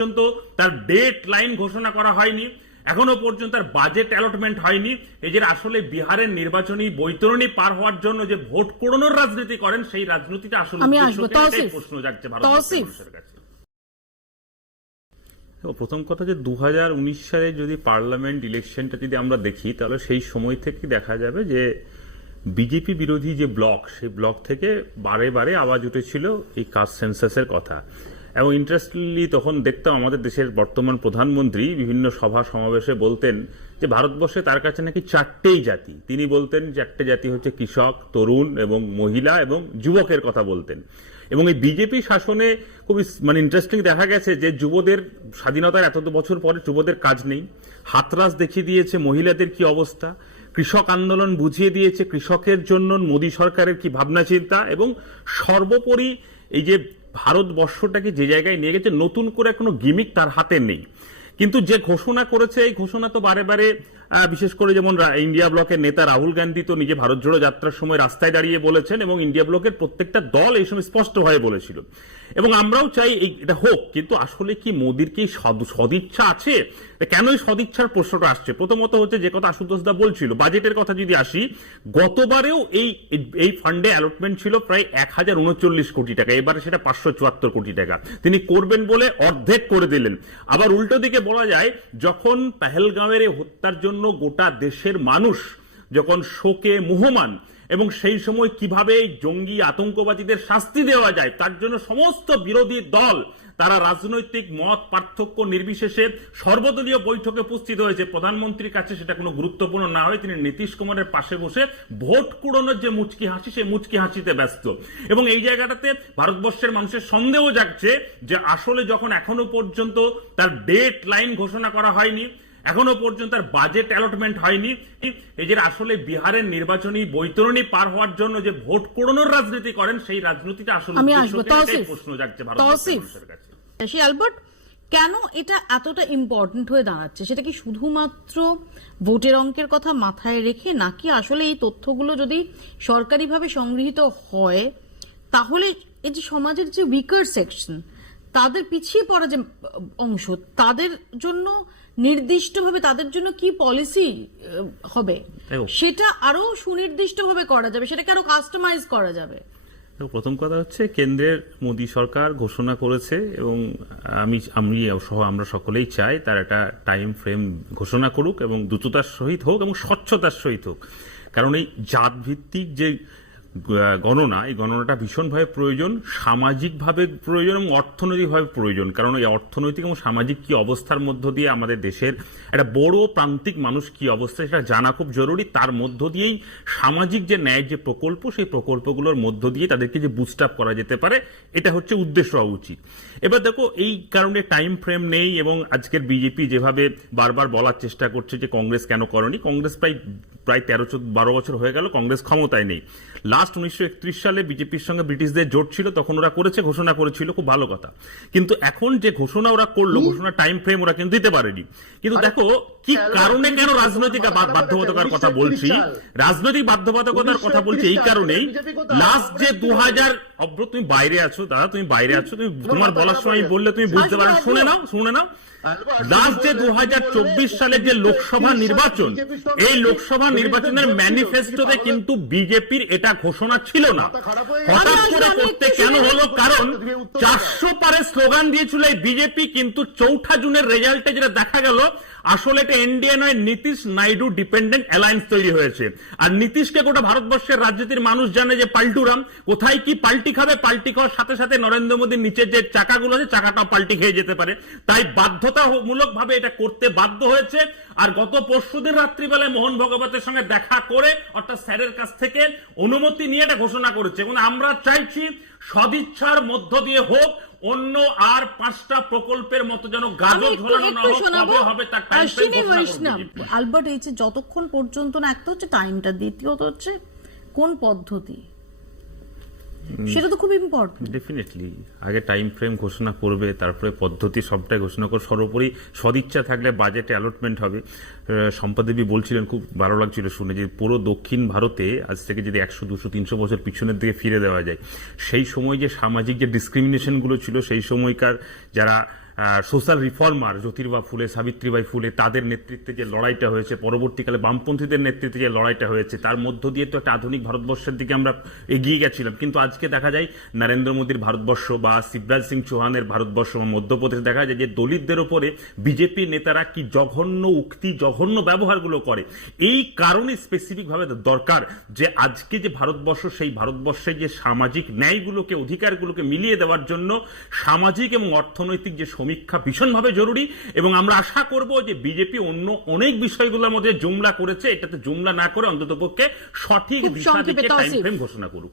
পর্যন্ত তার date line ঘোষণা করা হয়নি। এখনও পর্যন্ত তার বাজেট অ্যালটমেন্ট হয়নি। এই যে আসলে বিহারের নির্বাচনী বৈতরণী পার হওয়ার জন্য যে ভোট কোড়ানোর রাজনীতি করেন সেই রাজনীতিটা আসলে। প্রশ্ন যাচ্ছে। কাছে। প্রথম কথা যে দু হাজার উনিশ সালে যদি পার্লামেন্ট ইলেকশনটা যদি আমরা দেখি তাহলে সেই সময় থেকে দেখা যাবে যে বিজেপি বিরোধী যে ব্লক সেই ব্লক থেকে বারে বারে আওয়াজ উঠেছিল এই কাস্ট সেন্সাসের কথা। এবং ইন্টারেস্টলি তখন দেখতাম আমাদের দেশের বর্তমান প্রধানমন্ত্রী বিভিন্ন সভা সমাবেশে বলতেন যে ভারতবর্ষে তার কাছে নাকি চারটেই জাতি। তিনি বলতেন চারটে জাতি হচ্ছে কৃষক, তরুণ এবং মহিলা এবং যুবকের কথা বলতেন। এবং এই বিজেপি শাসনে খুবই মানে ইন্টারেস্টিং দেখা গেছে যে যুবদের স্বাধীনতার এত বছর পরে যুবদের কাজ নেই। হাতরাস দেখিয়ে দিয়েছে মহিলাদের কি অবস্থা। কৃষক আন্দোলন বুঝিয়ে দিয়েছে কৃষকের জন্য মোদী সরকারের কি ভাবনা চিন্তা এবং সর্বোপরি এই যে ভারতবর্ষটাকে যে জায়গায় নিয়ে গেছে নতুন করে কোনো গিমিক তার হাতে নেই। কিন্তু যে ঘোষণা করেছে, এই ঘোষণা তো বারে বারে বিশেষ করে যেমন ইন্ডিয়া ব্লকের নেতা রাহুল গান্ধী তো নিজে ভারত জোড়ো যাত্রার সময় রাস্তায় দাঁড়িয়ে বলেছেন এবং ইন্ডিয়া ব্লকের প্রত্যেকটা দল এই সময় স্পষ্টভাবে বলেছিল। এবং আমরাও চাই এটা হোক, কিন্তু আসলে কি মোদির কি সদ- সদিচ্ছা আছে? কেন এই সদিচ্ছার প্রশ্নটা আসছে? প্রথমত হচ্ছে যে কথা আশুতোষ দা বলছিল, বাজেটের কথা যদি আসি, গতবারেও এই এই ফান্ডে অ্যালটমেন্ট ছিল প্রায় এক হাজার উনচল্লিশ কোটি টাকা, এবারে সেটা পাঁচশো চুয়াত্তর কোটি টাকা। তিনি করবেন বলে অর্ধেক করে দিলেন। আবার উল্টো দিকে বলা যায়, যখন পেহেলগাঁওয়ের হত্যার জন্য গোটা দেশের মানুষ যখন শোকে মুহমান এবং সেই সময় কীভাবে জঙ্গি আতঙ্কবাদীদের শাস্তি দেওয়া যায়, তার জন্য সমস্ত বিরোধী দল তারা রাজনৈতিক মত পার্থক্য নির্বিশেষে সর্বদলীয় বৈঠকে উপস্থিত হয়েছে প্রধানমন্ত্রীর কাছে সেটা কোনো গুরুত্বপূর্ণ না হয়ে তিনি নীতিশ কুমারের পাশে বসে ভোট কুড়োনোর যে মুচকি হাসি সেই মুচকি হাসিতে ব্যস্ত এবং এই জায়গাটাতে ভারতবর্ষের মানুষের সন্দেহ জাগছে যে আসলে যখন এখনও পর্যন্ত তার ডেট লাইন ঘোষণা করা হয়নি এখনও পর্যন্ত তার বাজেট অ্যালটমেন্ট হয়নি এই যে আসলে বিহারের নির্বাচনী বৈতরণী পার হওয়ার জন্য যে ভোট কোড়ানোর রাজনীতি করেন সেই রাজনীতিটা আসলে। প্রশ্ন জাগছে। মানুষের কাছে সে অ্যালবার্ট কেন এটা এতটা ইম্পর্ট্যান্ট হয়ে দাঁড়াচ্ছে? সেটা কি শুধুমাত্র ভোটের অঙ্কের কথা মাথায় রেখে নাকি আসলে এই তথ্যগুলো যদি সরকারিভাবে সংগৃহীত হয় তাহলে এই যে সমাজের যে উইকার সেকশন তাদের পিছিয়ে পড়া যে অংশ তাদের জন্য নির্দিষ্টভাবে তাদের জন্য কি পলিসি হবে? সেটা আরও সুনির্দিষ্টভাবে করা যাবে সেটাকে আরও কাস্টমাইজ করা যাবে। প্রথম কথা হচ্ছে কেন্দ্রের মোদী সরকার ঘোষণা করেছে এবং আমি আমি সহ আমরা সকলেই চাই তার একটা টাইম ফ্রেম ঘোষণা করুক এবং দ্রুততার সহিত হোক এবং স্বচ্ছতার সহিত হোক। কারণ এই জাতভিত্তিক যে গণনা, এই গণনাটা ভীষণভাবে প্রয়োজন, সামাজিকভাবে প্রয়োজন এবং অর্থনৈতিকভাবে প্রয়োজন। কারণ এই অর্থনৈতিক এবং সামাজিক কি অবস্থার মধ্য দিয়ে আমাদের দেশের একটা বড় প্রান্তিক মানুষ কি অবস্থা, সেটা জানা খুব জরুরি। তার মধ্য দিয়েই সামাজিক যে ন্যায় যে প্রকল্প, সেই প্রকল্পগুলোর মধ্য দিয়ে তাদেরকে যে বুস্ট আপ করা যেতে পারে, এটা হচ্ছে উদ্দেশ্য হওয়া উচিত। এবার দেখো, এই কারণে টাইম ফ্রেম নেই এবং আজকের বিজেপি যেভাবে বারবার বলার চেষ্টা করছে যে কংগ্রেস কেন করেনি, কংগ্রেস প্রায় প্রায় তেরো চোদ্দ বারো বছর হয়ে গেল কংগ্রেস ক্ষমতায় নেই। লাস্ট উনিশশো একত্রিশ সালে বিজেপির সঙ্গে ব্রিটিশদের জোট ছিল তখন ওরা করেছে ঘোষণা করেছিল খুব ভালো কথা। কিন্তু এখন যে ঘোষণা ওরা করল ঘোষণা টাইম ফ্রেম ওরা কিন্তু দিতে পারেনি। কিন্তু দেখো কি কারণে কেন রাজনৈতিক বাধ্যবাধকতার কথা বলছি? রাজনৈতিক বাধ্যবাধকতার কথা বলছি এই কারণেই লাস্ট যে দু হাজার অব্র তুমি বাইরে আছো দাদা তুমি বাইরে আছো তুমি তোমার বলার সময় বললে তুমি বুঝতে পারো। শুনে নাও শুনে নাও। লাস্ট যে দু সালে যে লোকসভা নির্বাচন এই লোকসভা নির্বাচনের ম্যানিফেস্টোতে কিন্তু বিজেপির এটা ঘোষণা ছিল না। হঠাৎ করে করতে কেন হলো? কারণ চারশো পারে স্লোগান দিয়েছিল এই বিজেপি কিন্তু চৌঠা জুনের রেজাল্টে যেটা দেখা গেল আসলে এটা এনডিএ নয় নীতিশ নাইডু ডিপেন্ডেন্ট অ্যালায়েন্স তৈরি হয়েছে। আর নীতিশকে গোটা ভারতবর্ষের রাজনীতির মানুষ জানে যে পাল্টুরাম, কোথায় কি পাল্টি খাবে, পাল্টি খাওয়ার সাথে সাথে নরেন্দ্র মোদীর নিচের যে চাকাগুলো আছে, চাকাটাও পাল্টি খেয়ে যেতে পারে। তাই বাধ্যতামূলক ভাবে এটা করতে বাধ্য হয়েছে। আর গত পরশুদিন রাত্রিবেলায় মোহন ভগবতের সঙ্গে দেখা করে, অর্থাৎ স্যারের কাছ থেকে অনুমতি নিয়ে এটা ঘোষণা করেছে। এবং আমরা চাইছি সদিচ্ছার মধ্য দিয়ে হোক অন্য আর পাঁচটা প্রকল্পের মতো যেন গাজর হবে তার। আলবার্ট এই যে যতক্ষণ পর্যন্ত না একটা হচ্ছে টাইমটা দ্বিতীয়ত হচ্ছে কোন পদ্ধতি সেটা তো খুব ইম্পর্টেন্ট ডেফিনেটলি আগে টাইম ফ্রেম ঘোষণা করবে তারপরে পদ্ধতি সবটাই ঘোষণা করে সর্বোপরি সদিচ্ছা থাকলে বাজেটে অ্যালটমেন্ট হবে। সম্পাদেবী বলছিলেন খুব ভালো লাগছিল শুনে যে পুরো দক্ষিণ ভারতে আজ থেকে যদি একশো দুশো তিনশো বছর পিছনের দিকে ফিরে দেওয়া যায় সেই সময় যে সামাজিক যে ডিসক্রিমিনেশনগুলো ছিল সেই সময়কার যারা সোশ্যাল রিফর্মার জ্যোতির্বা ফুলে, সাবিত্রীবাই ফুলে, তাদের নেতৃত্বে যে লড়াইটা হয়েছে, পরবর্তীকালে বামপন্থীদের নেতৃত্বে যে লড়াইটা হয়েছে, তার মধ্য দিয়ে তো একটা আধুনিক ভারতবর্ষের দিকে আমরা এগিয়ে গেছিলাম। কিন্তু আজকে দেখা যায়, নরেন্দ্র মোদীর ভারতবর্ষ বা শিবরাজ সিং চৌহানের ভারতবর্ষ বা মধ্যপ্রদেশ দেখা যায় যে দলিতদের ওপরে বিজেপি নেতারা কি জঘন্য উক্তি, জঘন্য ব্যবহারগুলো করে। এই কারণে স্পেসিফিকভাবে দরকার যে আজকে যে ভারতবর্ষ, সেই ভারতবর্ষের যে সামাজিক ন্যায়গুলোকে, অধিকারগুলোকে মিলিয়ে দেওয়ার জন্য সামাজিক এবং অর্থনৈতিক যে সমীক্ষা ভীষণভাবে জরুরি এবং আমরা আশা করব যে বিজেপি অন্য অনেক বিষয়গুলোর মধ্যে জুমলা করেছে। এটাতে জুমলা না করে অন্ততপক্ষে সঠিক খুব দিশা দিকে টাইম ফ্রেম ঘোষণা করুক।